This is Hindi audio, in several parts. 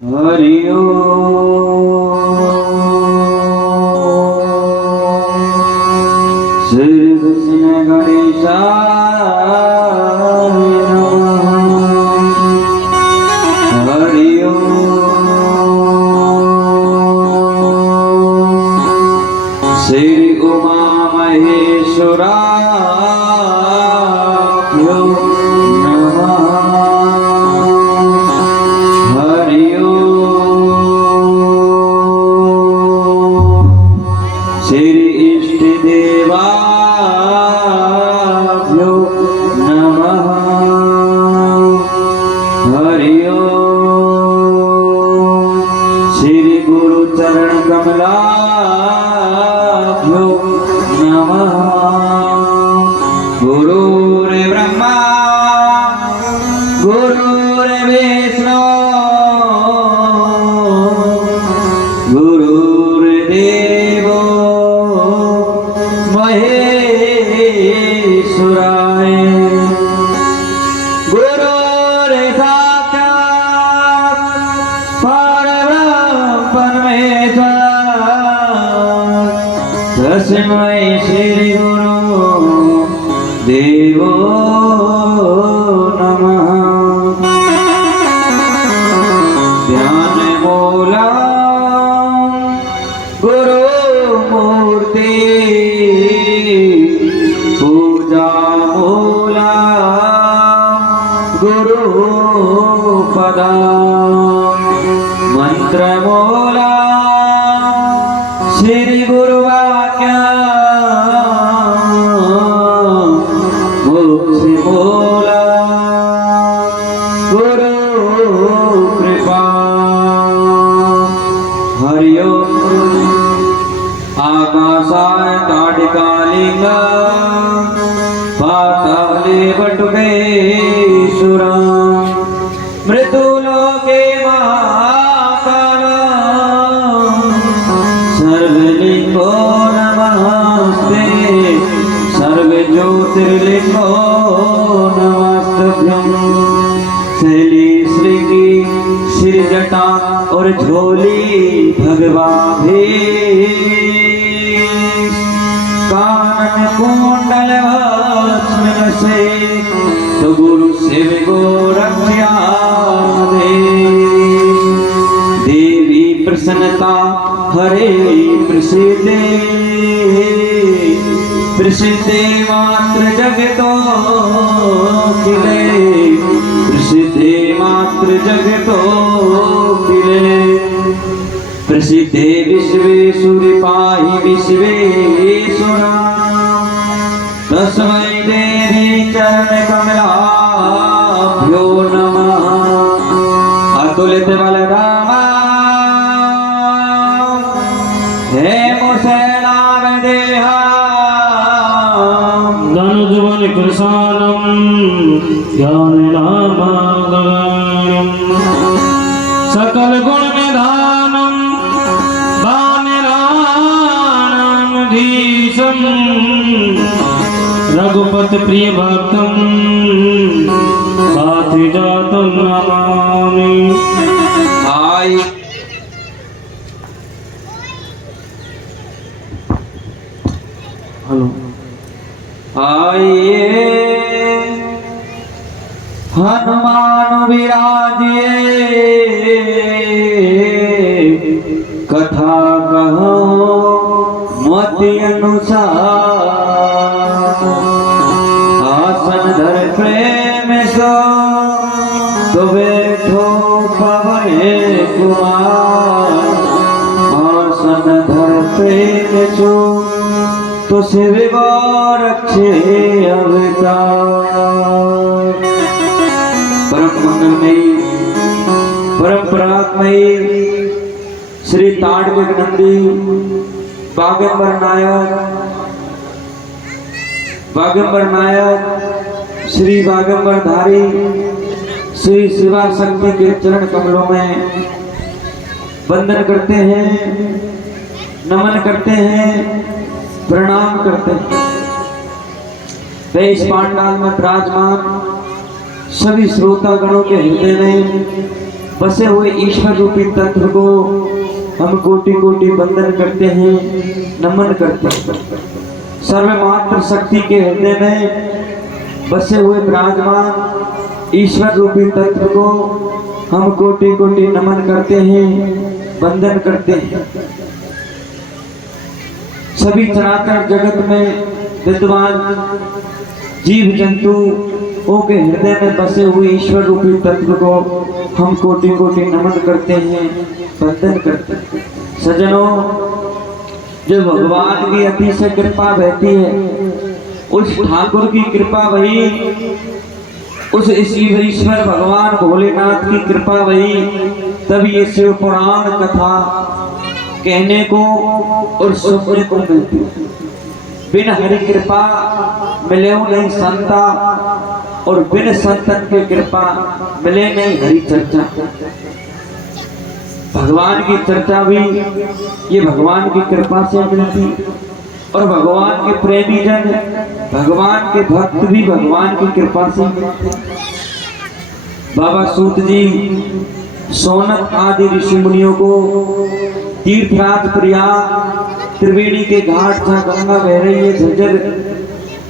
हरि श्री कृष्ण गणेशाय नमः। हरि श्री उमा महेश्वराभ्यो नमः। हरि श्री इष्ट देवाभ्यो नमः। हरि श्री गुरु चरण कमलाभ्यो नमः। गुरुर्ब्रह्मा गुरुर्विष्णु गुरुर्देवो महेश्वराय। गुरुर्साक्षात् परब्रह्म परमेश्वर तस्मै श्री गुरु देवो नमः। ध्यान मूला गुरु मूर्ति पूजा मूला गुरु पदा मंत्र मूला श्री गुरु वाक्य मोक्ष मूला गुरु कृपा। हरि ओम। आकाशाय ताडिकालिंगा पाताले वटुकेश्वरा मृत्युलोके महाकाला सर्वलिंगो नमस्ते सर्वज्योतिर्लिंगो नमस्तभ्यं। शैली श्री की सिर जटा और झोली भगवान भी कानन कुंडल भस्म से तो गुरु शिव को रक्षा दे। देवी प्रसन्नता हरे प्रसिद्धे प्रसिद्धे मात्र जगतो खिले प्रसिद्धे मात्र जगतो खिले प्रसिद्धे विश्वेश्वरी पाहि विश्वेश्वरा तस्मै देवी चरण कमलाभ्यो नमः। अतुलित बलधामा हे मुसलाम देहा धनुजुवन कृशानं ज्ञाननामगम्यं सकल गुण निधानं वानराणामधीशं रघुपति प्रिय भक्तं पारिजातं नमामि। आई हेलो आइए हनुमान विराजिए कथा कहो मति अनुसार। आसन धर प्रेम सो तो बैठो पवन कुमार। आसन धर प्रेम सो तो शिव रक्षे अवतार। परम मंगलमयी परम परात्मयी श्री तांडविक नंदी बागंबर नायक श्री बागंबर धारी श्री शिवा शक्ति के चरण कमलों में वंदन करते हैं, नमन करते हैं, प्रणाम करते हैं। वे इस पांडाल में विराजमान सभी श्रोता गणों के हृदय में बसे हुए ईश्वर रूपी तत्व को हम कोटि कोटि वंदन करते हैं, नमन करते हैं। सर्वमात्र शक्ति के हृदय में बसे हुए विराजमान ईश्वर रूपी तत्व को हम कोटि कोटि नमन करते हैं, वंदन करते हैं। सभी चराचर जगत में विद्वान जीव जंतु के हृदय में बसे हुए ईश्वर रूपी तत्व को हम कोटि कोटि नमन करते हैं, वंदन करते हैं। सज्जनों, जो भगवान की अतिशय कृपा बहती है, उस ठाकुर की कृपा वही, उस ईश्वर भगवान भोलेनाथ की कृपा वही, तब ये शिव पुराण कथा कहने को और सुनने को मिलती है। बिन हरि कृपा मिले नहीं संता, और बिन संतन की कृपा मिले नहीं हरि चर्चा। भगवान की चर्चा भी ये भगवान की कृपा से मिलती, और भगवान के प्रेमी जन, भगवान के भक्त भी भगवान की कृपा से मिलते। बाबा सूत जी सोनक आदि ऋषि मुनियों को तीर्थराज प्रयाग त्रिवेणी के घाट जहाँ गंगा बह रही है झज्जर,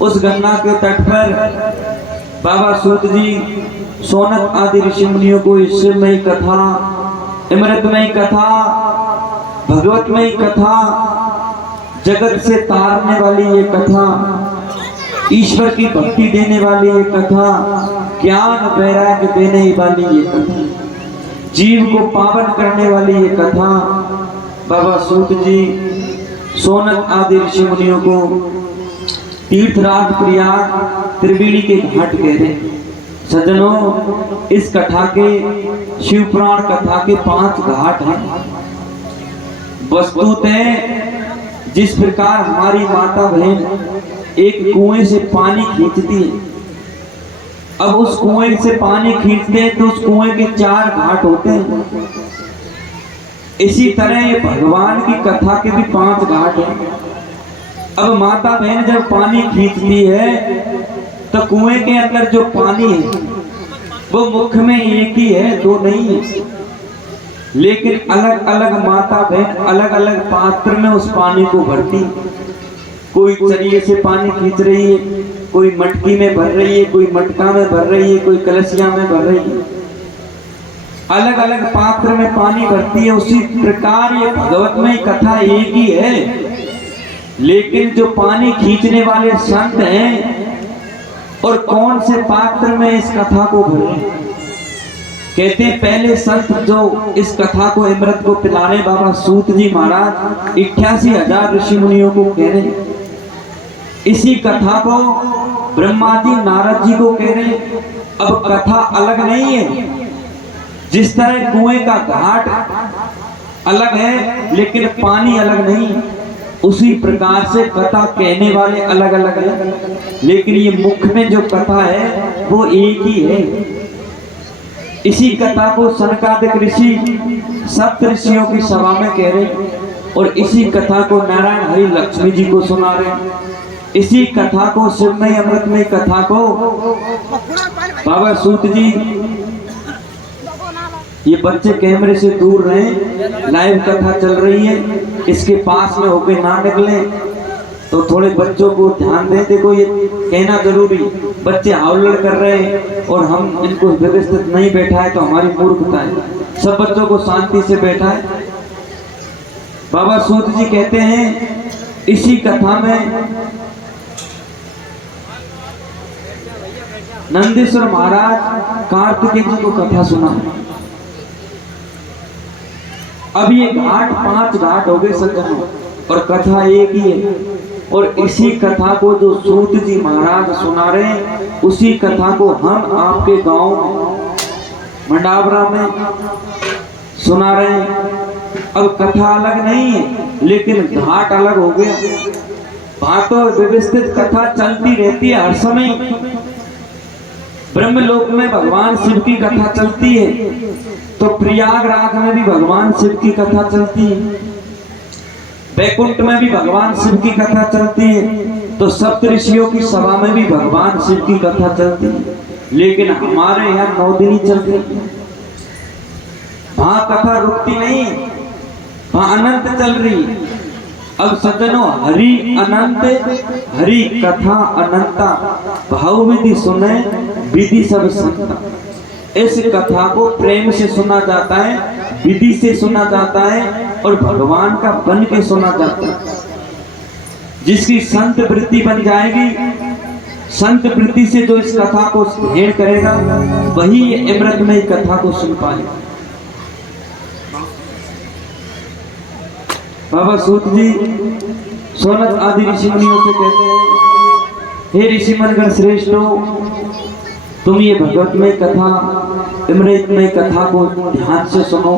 उस गंगा के तट पर बाबा सूत जी सोनक आदि ऋषि मुनियों को ईश्वरमयी कथा, अमृतमयी कथा, भगवतमयी कथा, जगत से तारने वाली ये कथा, ईश्वर की भक्ति देने वाली ये कथा, ज्ञान वैराग्य देने वाली ये कथा, जीव को पावन करने वाली ये कथा बाबा सूत जी सोनक आदि ऋषि मुनियों को तीर्थराज प्रयाग त्रिवेणी के घाट कह रहे। सज्जनों, इस कथा के शिव पुराण कथा के 5 घाट हैं। वस्तुतः जिस प्रकार हमारी माता बहन एक कुएं से पानी खींचती है, अब उस कुएं से पानी खींचते हैं तो उस कुएं के 4 घाट होते हैं। इसी तरह ये भगवान की कथा के भी 5 घाट हैं। अब माता बहन जब पानी खींचती है तो कुएं के अंदर जो पानी है वो मुख में एक ही है, 2 नहीं है, लेकिन अलग अलग माता बहन अलग अलग पात्र में उस पानी को भरती। कोई चरिये से पानी खींच रही है, कोई मटकी में भर रही है, कोई मटका में भर रही है, कोई कलसिया में भर रही है, अलग अलग पात्र में पानी भरती है। उसी प्रकार ये भगवत में कथा एक ही है, लेकिन जो पानी खींचने वाले संत हैं और कौन से पात्र में इस कथा को भरे। कहते हैं पहले संत जो इस कथा को अमृत को पिलाने बाबा सूत जी महाराज 88,000 ऋषि मुनियों को कह रहे। इसी कथा को ब्रह्मा जी नारद जी को कह रहे। अब कथा अलग नहीं है, जिस तरह कुएं का घाट अलग है लेकिन पानी अलग नहीं, उसी प्रकार से कथा कहने वाले अलग अलग है, लेकिन ये मुख में जो कथा है वो एक ही है। इसी कथा को सनकादिक ऋषि सप्त ऋषियों की सभा में कह रहे, और इसी कथा को नारायण हरि लक्ष्मी जी को सुना रहे। इसी कथा को शिवमय अमृतमय कथा को बाबा सूत जी, ये बच्चे कैमरे से दूर रहें, लाइव कथा चल रही है, इसके पास में होके ना निकले, तो थोड़े बच्चों को ध्यान दें। देखो ये कहना जरूरी, बच्चे हावलड़ कर रहे हैं और हम इनको व्यवस्थित नहीं बैठा है तो हमारी मूर्खता है। सब बच्चों को शांति से बैठा है। बाबा सूत जी कहते हैं इसी कथा में नंदीश्वर महाराज कार्तिकेय जी को कथा सुना। अब ये घाट 5 घाट हो गए सज्जनों, और कथा एक ही है। और इसी कथा को जो सूत जी महाराज सुना रहे, उसी कथा को हम आपके गांव में मंडावरा में सुना रहे हैं। अब कथा अलग नहीं है, लेकिन घाट अलग हो गया। वहां तो व्यवस्थित कथा चलती रहती है हर समय। ब्रह्मलोक में भगवान शिव की कथा चलती है, तो प्रयागराज में भी भगवान शिव की कथा चलती है, वैकुंठ में भी भगवान शिव की कथा चलती है, तो सप्त ऋषियों की सभा में भी भगवान शिव की कथा चलती है। लेकिन हमारे यहाँ 9 दिन ही चल रही है। वहां कथा रुकती नहीं, वहां अनंत चल रही। अब सज्जनों, हरि अनंत, हरि कथा अनंता, भाव विधि सुने विधि सब संता। इस कथा को प्रेम से सुना जाता है, विधि से सुना जाता है और भगवान का बन के सुना जाता है। जिसकी संत वृत्ति बन जाएगी, संत वृत्ति से जो इस कथा को ग्रहण करेगा, वही अमृतमयी कथा को सुन पाएगा। बाबा सूत जी सोनत आदि ऋषि मुनियों से कहते हैं, हे ऋषि मनगण श्रेष्ठो, तुम ये भगवतमय कथा, अमृतमय कथा को ध्यान से सुनो।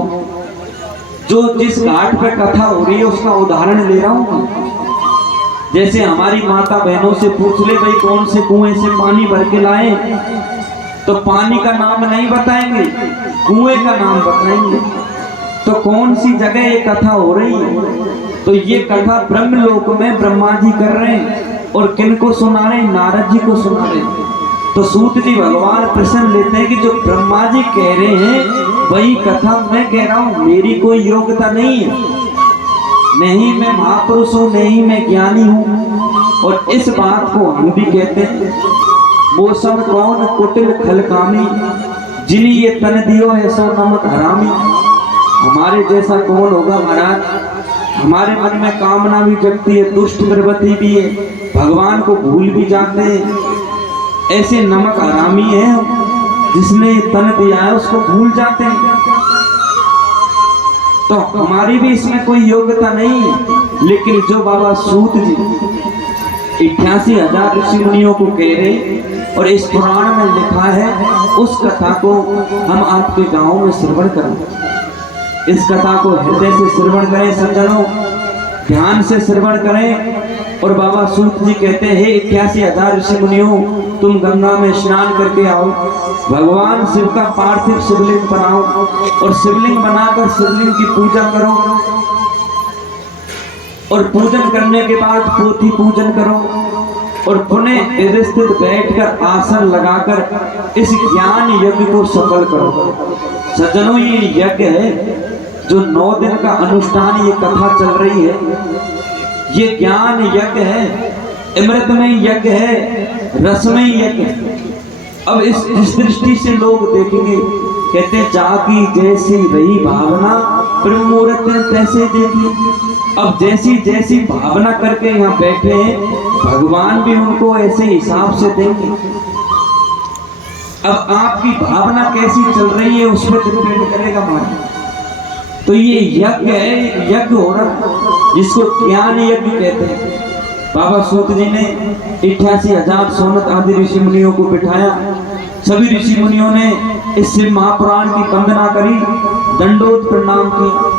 जो जिस घाट पर कथा हो रही है उसका उदाहरण ले रहा हूं। जैसे हमारी माता बहनों से पूछ ले, भाई कौन से कुएं से पानी भर के लाए, तो पानी का नाम नहीं बताएंगे, कुएं का नाम बताएंगे। तो कौन सी जगह ये कथा हो रही है? तो ये कथा ब्रह्मलोक में ब्रह्मा जी कर रहे हैं। और किनको सुना रहे? नारद जी को सुना रहे हैं। तो सूत जी भगवान प्रश्न लेते हैं कि जो ब्रह्मा जी कह रहे हैं वही कथा मैं कह रहा हूं, मेरी कोई योग्यता नहीं है, नहीं मैं महापुरुष हूं, नहीं मैं ज्ञानी हूं। और इस बात को हम भी कहते हैं, मौसम कौन कुटिल खलकामी, जिन्हें ये तन दियो है सो नमक हरामी। हमारे जैसा कौन होगा महाराज? हमारे मन में कामना भी जगती है, दुष्ट प्रवृत्ति भी है, भगवान को भूल भी जाते हैं। ऐसे नमक हरामी है हम, जिसने तन दिया है उसको भूल जाते हैं। तो हमारी भी इसमें कोई योग्यता नहीं है। लेकिन जो बाबा सूत जी 88,000 ऋषि मुनियों को कह रहे और इस पुराण में लिखा है, उस कथा को हम आपके गांव में श्रवण करें। इस कथा को हृदय से श्रवण करें सज्जनों, ध्यान से श्रवण करें। और बाबा सूत जी कहते हैं, हे 81,000 ऋषि मुनियों, तुम गंगा में स्नान करके आओ, भगवान शिव का पार्थिव शिवलिंग बनाओ और शिवलिंग बनाकर शिवलिंग की पूजा करो। और पूजन करने के बाद पोथी पूजन करो और पुनः स्थित बैठकर आसन लगाकर इस ज्ञान यज्ञ को सफल करो। सज्जनों, ये यज्ञ है जो 9 दिन का अनुष्ठान, ये कथा चल रही है। ये ज्ञान यज्ञ है, अमृतमय यज्ञ है, रसमय यज्ञ। अब इस दृष्टि से लोग देखेंगे, कहते जागी जैसी रही भावना, ब्रह्ममुहूर्त तैसे देखी। अब जैसी जैसी भावना करके यहाँ बैठे हैं, भगवान भी उनको ऐसे हिसाब से देंगे। अब आपकी भावना कैसी चल रही है उस पर डिपेंड करेगा हमारा। तो ये यज्ञ है, यज्ञ हो रहा जिसको ज्ञान यज्ञ कहते हैं। बाबा सूत जी ने 88,000 सोनत आदि ऋषि मुनियों को बिठाया। सभी ऋषि मुनियों ने इस शिव महापुराण की वंदना करी, दंडोत प्रणाम किया।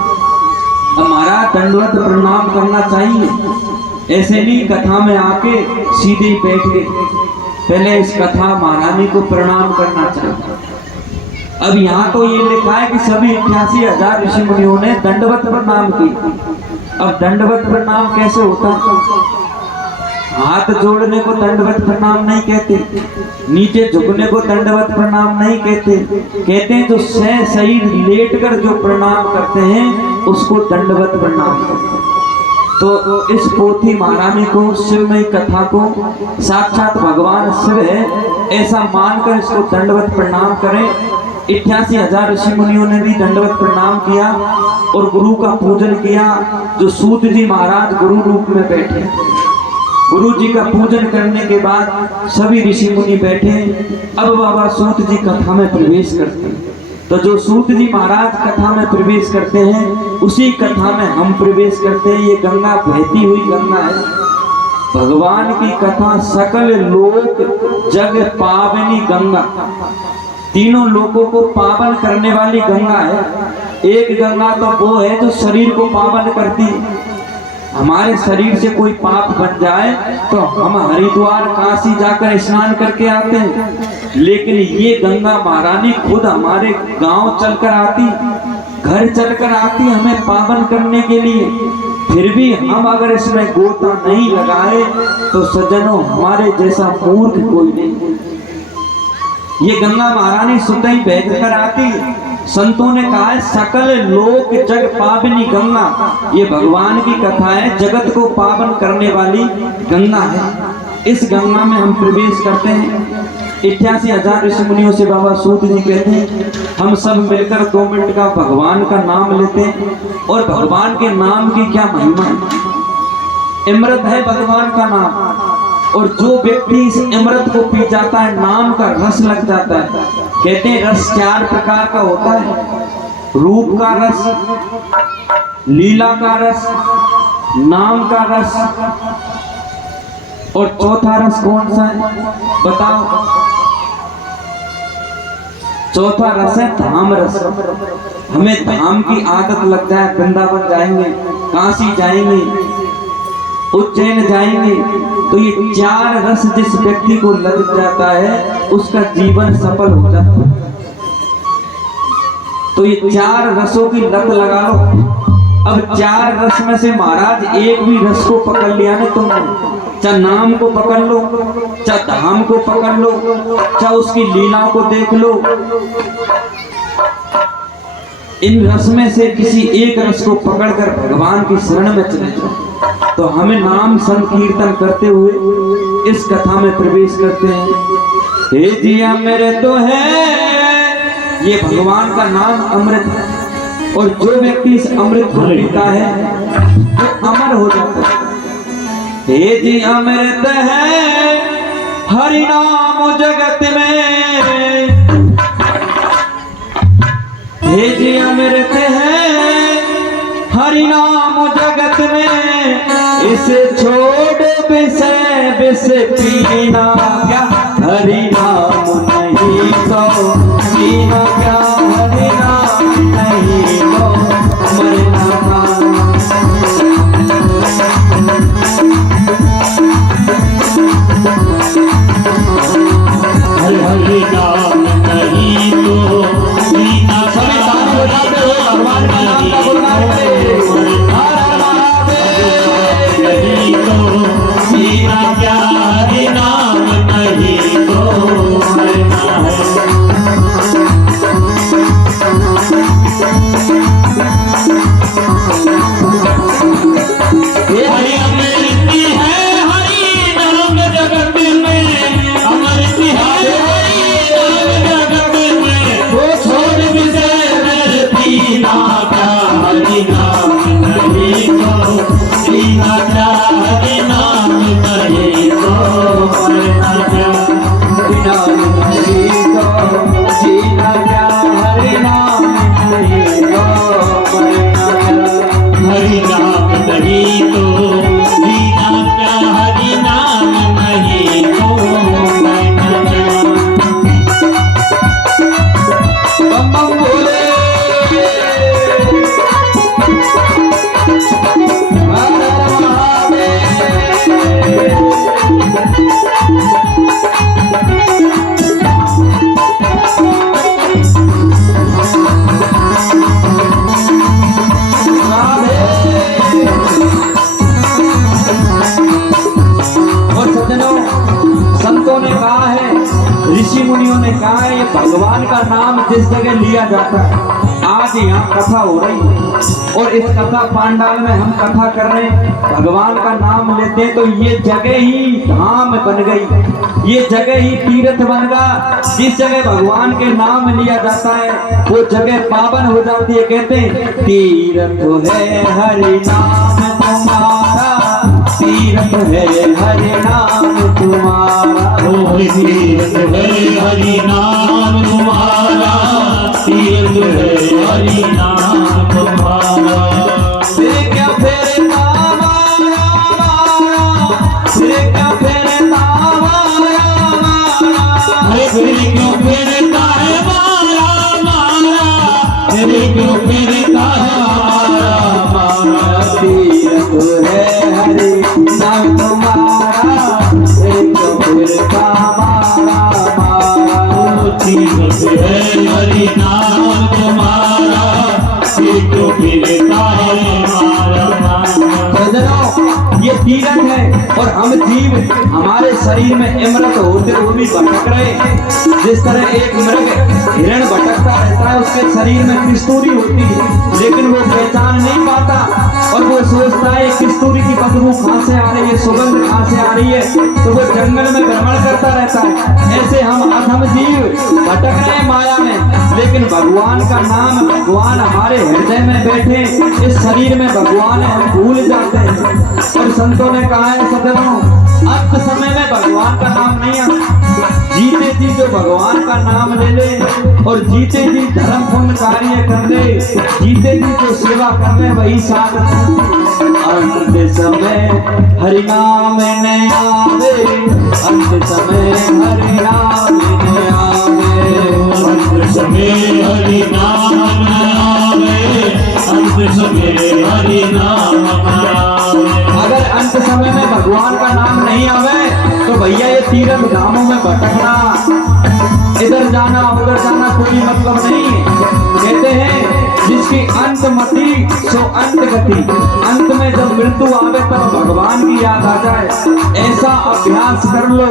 हमारा दंडवत प्रणाम करना चाहिए, ऐसे नहीं कथा में आके सीधे बैठ गए। पहले इस कथा महारानी को प्रणाम करना चाहिए। अब यहाँ तो ये लिखा है कि सभी 88,000 ऋषि मुनियों ने दंडवत प्रणाम की। अब दंडवत प्रणाम कैसे होता है? हाथ जोड़ने को दंडवत प्रणाम नहीं कहते, नीचे झुकने को दंडवत प्रणाम नहीं कहते। कहते हैं जो शरीर लेटकर जो प्रणाम करते हैं उसको दंडवत प्रणाम कहते हैं। तो इस पोथी महारानी को, शिवमयी कथा को साक्षात भगवान शिव है ऐसा मानकर इसको दंडवत प्रणाम करें। 88,000 ऋषि मुनियों ने भी दंडवत प्रणाम किया और गुरु का पूजन किया। जो सूत जी महाराज गुरु रूप में बैठे, गुरु जी का पूजन करने के बाद सभी ऋषि मुनि बैठे। अब बाबा सूत जी कथा में प्रवेश करते हैं। तो जो सूत जी महाराज कथा में प्रवेश करते हैं, उसी कथा में हम प्रवेश करते हैं। ये गंगा बहती हुई गंगा है, भगवान की कथा सकल लोक जग पावनी गंगा, तीनों लोगों को पावन करने वाली गंगा है। एक गंगा तो वो है जो शरीर को पावन करती है। हमारे शरीर से कोई पाप बन जाए तो हम हरिद्वार काशी जाकर स्नान करके आते हैं, लेकिन ये गंगा महारानी खुद हमारे गांव चलकर आती, घर चलकर आती हमें पावन करने के लिए। फिर भी हम अगर इसमें गोता नहीं लगाए तो सज्जनों हमारे जैसा मूर्ख कोई नहीं। ये गंगा महारानी सुत ही बह कर आती, संतों ने कहा है सकल लोक जग पावनी गंगा, ये भगवान की कथा है, जगत को पावन करने वाली गंगा है। इस गंगा में हम प्रवेश करते हैं। 88,000 ऋषि मुनियों से बाबा सूत जी कहते हैं हम सब मिलकर 2 मिनट का भगवान का नाम लेते हैं। और भगवान के नाम की क्या महिमा है। अमृत है भगवान का नाम, और जो व्यक्ति इस अमृत को पी जाता है, नाम का रस लग जाता है। कहते हैं रस 4 प्रकार का होता है, रूप का रस, लीला का रस, नाम का रस, और चौथा रस कौन सा है बताओ। चौथा रस है धाम रस। हमें धाम की आदत लग जाए, वृंदावन जाएंगे, काशी जाएंगे, उज्जैन जाएंगे, तो ये 4 रस जिस व्यक्ति को लग जाता है उसका जीवन सफल हो जाता है। तो ये 4 रसों की लत लगा लो। अब 4 रस में से महाराज एक भी रस को पकड़ लिया ना तुमने, चाहे नाम को पकड़ लो, चाहे धाम को पकड़ लो, चाहे उसकी लीलाओं को देख लो, इन रस में से किसी एक रस को पकड़कर भगवान की शरण में चले जाओ, तो हमें नाम संकीर्तन करते हुए इस कथा में प्रवेश करते हैं। हे जी अमृत तो है, ये भगवान का नाम अमृत है, और जो व्यक्ति इस अमृत को पीता है वो अमर हो जाता है। हे जी अमृत है हरि नाम जगत में, हे जी अमृत है हरि नाम जगत में, इसे छोड़ विषय विष पीना क्या, हरि नाम नहीं तो पीना क्या, हरि नाम नहीं तो मरना। हरि नाम नहीं तो पीना क्या, भगवान का नाम का गुणगान नहीं तो पीना क्या, हरि नाम नहीं तो मरना है। हरि अमृत है हरि नाम जगत में, अमृत है हरि नाम जगत में, वो छोड़ विषय में पीना क्या, हरि नाम नहीं तो पीना क्या, हरि नाम नहीं तो मरना क्या, हरि नाम नहीं तो जीना क्या, हरि नाम नहीं तो मरना क्या। हरि नाम नहीं तो जीना क्या, हरि नाम नहीं तो मरना क्या। बम बम भोले, हर हर महादेव। और सज्जनों, संतों ने कहा है, ऋषि मुनियों ने कहा है, ये भगवान का नाम जिस जगह लिया जाता है, आज यहाँ कथा हो रही है और इस कथा पांडाल में हम कथा कर रहे हैं, भगवान का नाम लेते हैं, तो ये जगह ही धाम बन गई, ये जगह ही तीर्थ बन गया। जिस जगह भगवान के नाम लिया जाता है वो जगह पावन हो जाती है। कहते हैं तीर्थ है हरि नाम तुम्हारा, तीर्थ है हरि नाम तुम्हारा, ओ तीर्थ है हरि नाम तुम्हारा, तीर्थ है हरि नाम तुम्हारा। फिर क्या फेरता मारा मारा, फिर क्या फेरता मारा मारा, अरे फिर क्यों फेरता है मारा मारा, फिर क्यों फेरता है मारा मारा। तीर्थ है हरि नाम तुम्हारा, एक फिरता मारा मारा। तीर्थ है हरि नाम तुम्हारा, फिर क्यों फेरता है मारा मारा। सज्जनों, ये तीरथ है और हम जीव हमारे शरीर में अमृत होते हुए भी भटक रहे। जिस तरह एक मृग हिरण भटकता रहता है, उसके शरीर में कस्तूरी होती है, लेकिन वो पहचान नहीं पाता और वो सोचता है कस्तूरी की बदबू कहाँ से आ रही है, सुगंध कहाँ से आ रही है, तो वो जंगल में भ्रमण करता रहता है। ऐसे हम अधम जीव भटक रहे माया में, लेकिन भगवान का नाम, भगवान हमारे हृदय में बैठे, इस शरीर में भगवान है, हम भूल जाते हैं। और संतों ने कहा है सज्जनों, अंत समय में भगवान का नाम नहीं आता। जीते जी जो भगवान का नाम ले ले और जीते जी धर्म पुण्य कार्य कर ले, जीते जी जो सेवा कर ले, वही साथ। अंत समय हरि नाम न आवे, अंत समय हरि नाम न आवे, अंत समय हरि नाम न आवे, अंत समय हरि नाम न आवे। अगर अंत समय में भगवान का नाम नहीं आवे तो भैया ये तीर्थ धामों में भटकना, इधर जाना उधर जाना कोई मतलब नहीं है। कहते हैं जिसकी अंत मति सो अंत गति, अंत में जब मृत्यु आवे तब भगवान की याद आ जाए, ऐसा अभ्यास कर लो,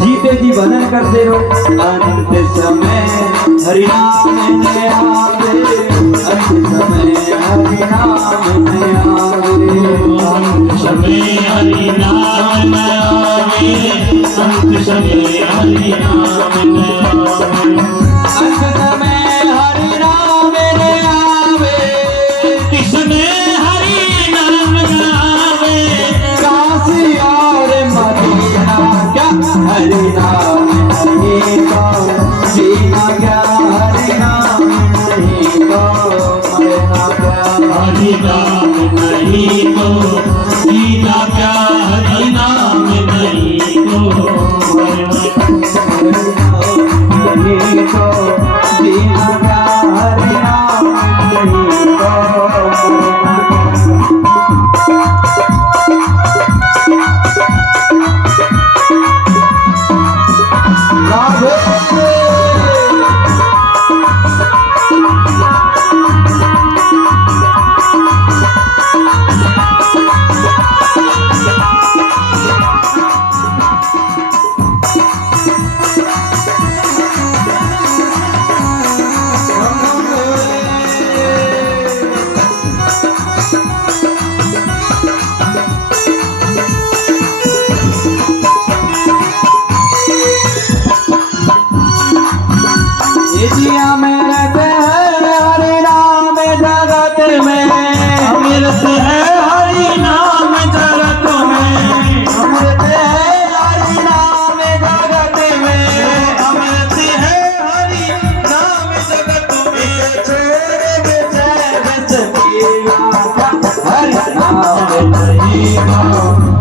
जीते जी भजन करते रहो। अंत समय हरि नाम न आवे, अंत समय हरि नाम न आवे, अंत समय हरि नाम न आवे, अंत समय हरि नाम न आवे, अंत समय हरि नाम न आवे, किसने हरि नाम न आवे, काशी और मदीना क्या हरि नाम नहीं तो जीना क्या, हरि नाम नहीं तो मरना क्या, हरि नाम नहीं तो जीना क्या, हरि नाम नहीं तो मरना नहीं तो जीना क्या, हरि नाम नहीं तो जिया मेरे हरि नाम जगत में, अमृत है हरि नाम जगत में, अमृत है हरि नाम जगत में, अमृत है हरि नाम जगत में, छोड़ विजय बस पीला हरि नाम नहीं तो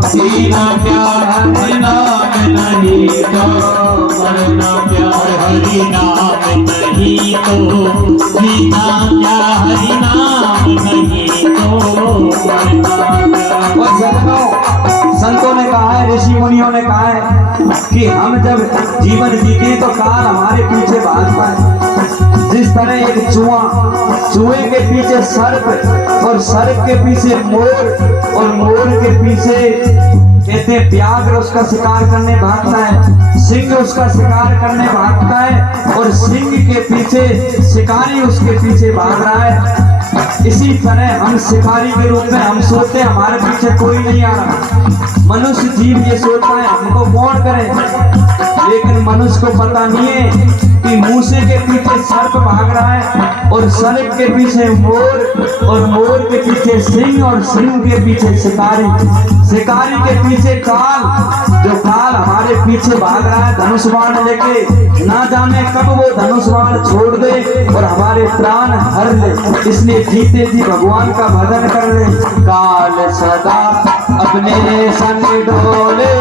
जीना क्या, हरि नाम नहीं तो मरना प्यार, हरि नाम नहीं तो जीना क्या, हरि नाम नहीं तो मरना प्यार। और सज्जनों, संतों ने कहा है, ऋषि मुनियों ने कहा है कि हम जब जीवन जीते तो काल हमारे पीछे भागता है। जिस तरह एक चूहे के पीछे सर्प और सर्प के पीछे मोर और मोर के पीछे कहते हैं व्याघ्र उसका शिकार करने भागता है, सिंह उसका शिकार करने भागता है और सिंह के पीछे शिकारी उसके पीछे भाग रहा है। इसी तरह हम शिकारी के रूप में हम सोचते हैं हमारे पीछे कोई नहीं आ रहा। मनुष्य जीव ये सोचता है हमको कौन करे, लेकिन मनुष्य को पता नहीं है कि मूसे के पीछे सर्प भाग रहा है और सर्प के पीछे मोर और मोर के पीछे सिंह और सिंह के पीछे शिकारी, शिकारी के पीछे काल, जो काल हमारे पीछे भाग रहा है धनुष बाण लेके, ना जाने कब वो धनुष बाण छोड़ दे और हमारे प्राण हर ले। इसलिए जीते जी भगवान का भजन कर ले। काल सदा अपने संग डोले,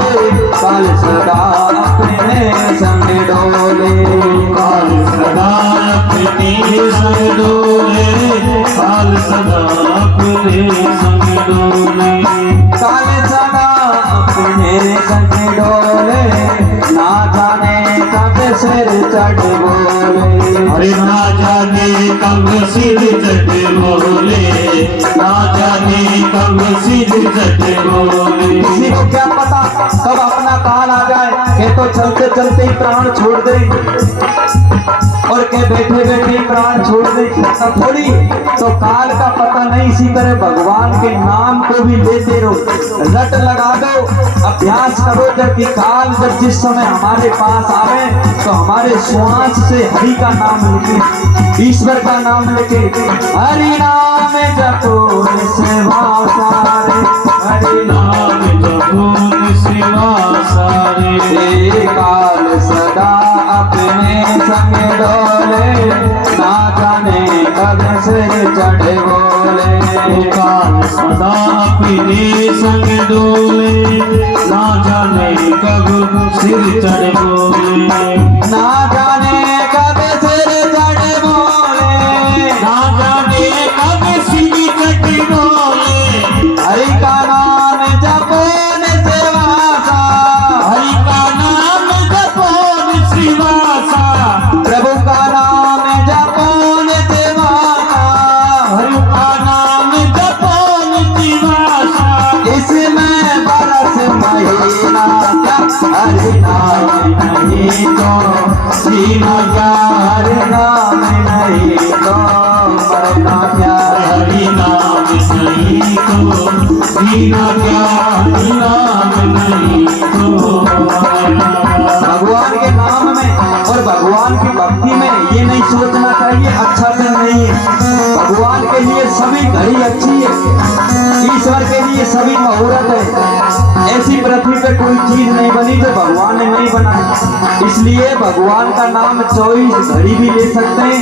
काल सदा अपने संग डोले, काल सदा अपने संग डोले, काल सदा अपने संग डोले, काल सदा अपने संग डोले, ना जाने कब सिर चढ़ बोले, अरे ना जाने कब सिर चढ़ बोले, ना जाने कब सिर चढ़ के तो चलते चलते ही प्राण छोड़ दे और के बैठे बैठे ही प्राण छोड़ दे, ऐसा थोड़ी। तो काल का पता नहीं, इसी तरह भगवान के नाम को भी लेते रहो, रट लगा दो, अभ्यास करो, जबकि काल जब जिस समय हमारे पास आवे तो हमारे श्वास से हरि का नाम लेके, ईश्वर का नाम लेके, हरि नाम जपो सेवा सारे, हरि नाम जपो सेवा सारे। काल सदा अपने संग डोले, ना जाने कब सिर चढ़े बोले। काल सदा अपने संग डोले, ना जाने कब सिर चढ़े बोले। ना जाने कब सिर चढ़े बोले, ना जाने कब सिर चढ़े बोले। हरि का नाम जपो सेवासा, हरि का नाम जपो श्रीवासा। प्रभु का नाम जपो सेवासा, हरि का नाम जपो श्रीवासा। इसमें बरस महीना क्या, हरि नाम नहीं तो जीना क्या, हरि नाम नहीं तो मरना क्या, हरि नाम नहीं तो जीना क्या, हरि नाम नहीं तो भगवान के नाम में और भगवान की भक्ति में ये नहीं सोचना चाहिए अच्छा दिन नहीं है। भगवान के लिए सभी घड़ी अच्छी है, ईश्वर के लिए सभी मुहूर्त है। ऐसी पृथ्वी पे कोई चीज नहीं बनी जो भगवान ने नहीं बनाई। इसलिए भगवान का नाम 24 घड़ी भी ले सकते हैं,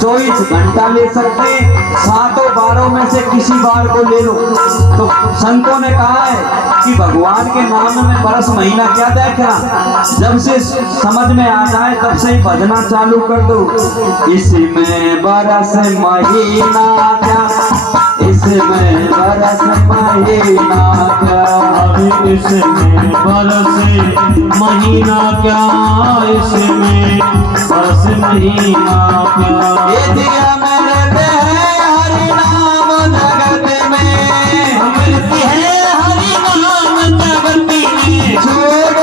24 घंटा ले सकते हैं, सातों बारों में से किसी बार को ले लो। तो संतों ने कहा है कि भगवान के नाम में बरस महीना क्या देखना, जब से समझ में आ जाए तब से ही भजना चालू कर दो। इसमें बरस महीना क्या, इसमें बरस महीना क्या, इसमें बरस महीना क्या, इसमें बरस महीना क्या। ये दिया मेरे हरि नाम जगत में, अमृत है हरि नाम जगत में। छोड़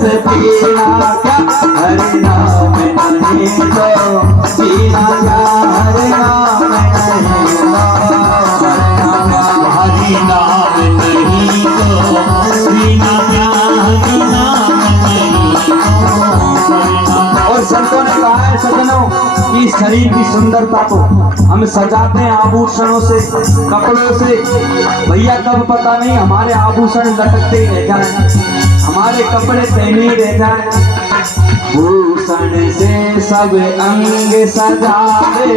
से पीना क्या, हरि नाम नहीं तो पीना क्या, हरि नाम नहीं तो हरि नाम नहीं तो पीना क्या, हरि नाम नहीं तो। और संतों ने कहा है सज्जनों कि शरीर की सुंदरता को हम सजाते हैं आभूषणों से, कपड़ों से। भैया कब पता नहीं हमारे आभूषण लटकते ही रह जाए, हमारे कपड़े पहने ही रह जाए। भूषण से सब अंग सजावे,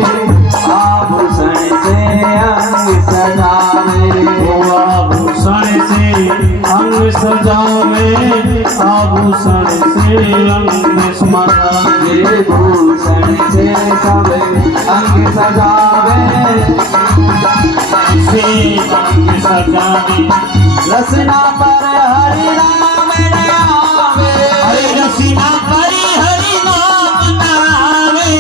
आभूषण से अंग सजावे। आभूषण से अंग सजावे, आभूषण से अंग स्मरावे। ये भूषण से सब अंग सजावे, से अंग सजावे। रसना पर हरि नाम न आवे, हरि रसिना पर हरि नाम न आवे।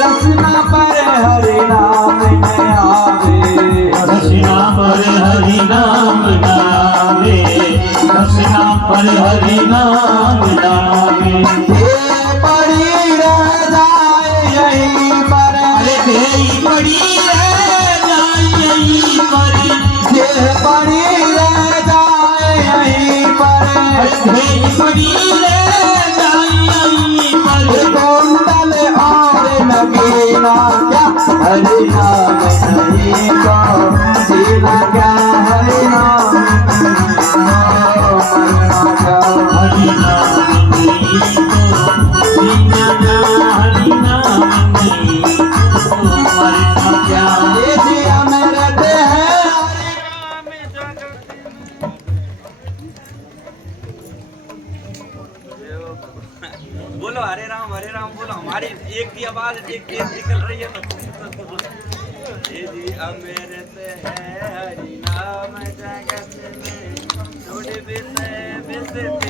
रसना पर हरि नाम न आवे, रसिना पर हरि नाम न आवे। रसिना पर हरि नाम न आवे। ये पड़ी रह जाए यहीं पर, अरे पड़ी रह जाए यहीं पर। ये पड़ी रह जाए यहीं पर, पड़ी रह जाए यहीं पर। कुंडल और नगीना क्या, हरि नाम नहीं तो जीना क्या, हरि नाम हरि नाम नहीं तो जीना क्या, हरि नाम नहीं तो मरना क्या। ये जिया मेरे देह बोलो हरे राम बोलो, हमारी एक की आवाज एक तेज निकल रही है। ये जी अमृत है हरि नाम जगत में, थोड़े विषय